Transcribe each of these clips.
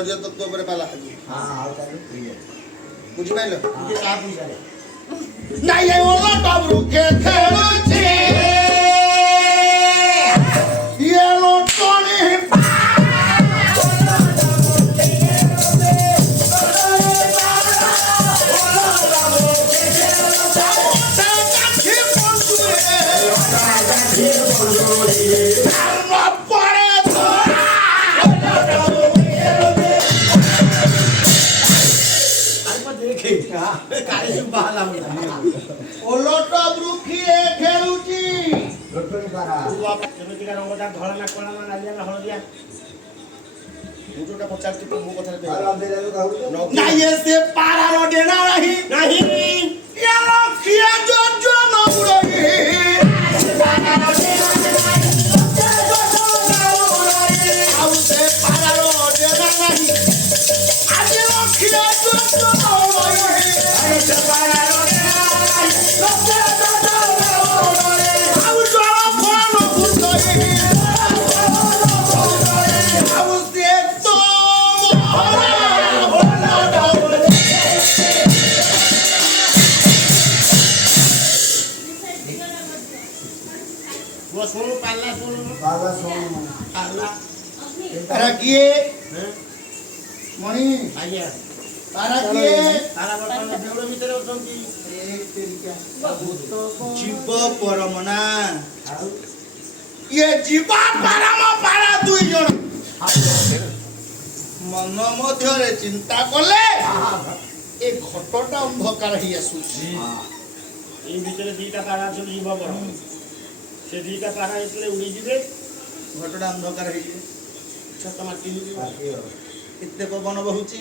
ଶରୀର ତତ୍ତ୍ୱ ଉପରେ ପାଲା ବୁଝି ପାଇଲ ନାଇଁ ଏ ଓଲଟ ବୃକ୍ଷେ ଖେଳୁଛି ଇଏ ଲୋଟଣି ଓଲଟ ବୃକ୍ଷେ ଖେଳୁଛି ସେମିତିକା ରଙ୍ଗଟା ଧଳା ନା କଳା ନା ନାଲିଆ ନା ହଳଦିଆ ମୁଁ ଯୋଉଟା ପଚାରୁଛି ମୋ କଥାରେ ନାଇଁ ସେ ପାରାର ଡେଣା ନାହିଁ ନାହିଁ କିଏ ଯୋଜନ ଉଡ଼ଇ ଆଉ ସେ ପାରାର ଡେଣା ନାହିଁ ଆଜି ରଖିଲେ ଯୋଜନ ଉଡ଼ଇ ଆଉ ଜଳ ଫଳ ବୁଝଇ ଆଉ ସେ ତ वो सुनो पाला सुनो ଆଲା ପାରା କିଏ ମଣି ଆଜ୍ଞା ପାରା କିଏ ତାରା ବର୍ତ୍ତମାନ ଦେଉଳ ଭିତରେ ଅଛନ୍ତି ଜୀବ ପରମନା ଇଏ ଯିବା ପାରାମ ପାରା ଦୁଇ ଜଣ ମନ ମଧ୍ୟରେ ଚିନ୍ତା କଲେ ଏ ଘଟଟା ଅନ୍ଧକାର ହେଇ ଆସୁଛି এই ভিতরে দুইটা তারা আছে জীব বড় সে দুইটা তারা এসলে উড়ি যাবে ଘଟଟା ଅନ୍ଧକାର ହେଇଯିବ ଛାତ ମାଟି ହେଇଯିବ କେତେ ପବନ ବହୁଛି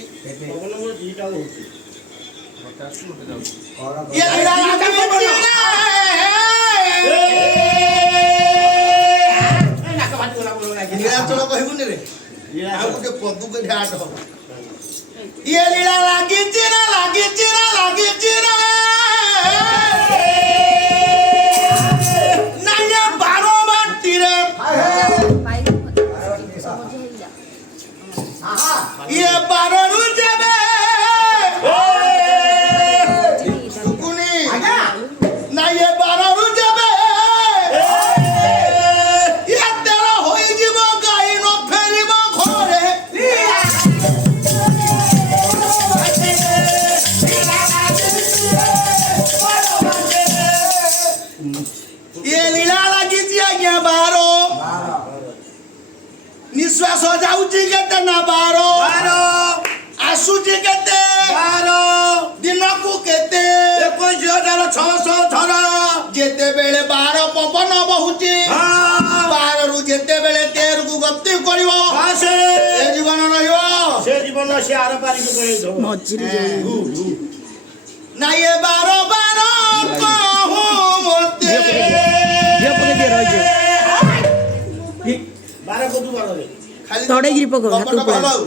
ପବନ ମୋର ଦୁଇଟା ହଉଛି ଇଏ ନାକ ଭାଟି ଗଲା ବୋଲ ଲାଗି ନୀଳାଚଳ କହିବୁନି ରେ ଆଉ ଗୋଟେ ପଦୁକୁ ଢାଟ ଇଏ ଲୀଳା ଲାଗିଛି ନା ଲାଗିଛି ନା ଲାଗିଛି ନା ନାଇଁ ବାର ବାଟିରେ ଇଏ ବାରରୁ ଯେବେ ଶୁକୁନି ନାଇଁ ଏ ବାରରୁ ଯେବେ ଇଏ ତେଳ ହୋଇଯିବ ଗାଈ ନ ଫେରିବ ଘରେ ଇଏ ଲୀଳା ଲାଗିଛି ଆଜ୍ଞା ବାର ନିଶ୍ୱାସ ଯାଉଛି କେତେ ନା ବାର ଆସୁଛି କେତେ ଦିନକୁ କେତେ 21,600 ଥର ଯେତେବେଳେ ବାର ପବନ ବହୁଛି ବାରରୁ ଯେତେବେଳେ 13କୁ ଗତି କରିବ ସେ ଏ ଜୀବନ ରହିବ ସେ ଜୀବନ ସେ ଆର ପାରିକୁ ପଳେଇଥିବ ନାଇଁ ଏ ବାର ବାର କହୁ ମତେ ବାର କୋଠୁ ବାର ଖାଲି ତଡେଇକିରି ପକଉ, ହାତ ଗପଟା ଉପରେ। ଭଲ ଆଉ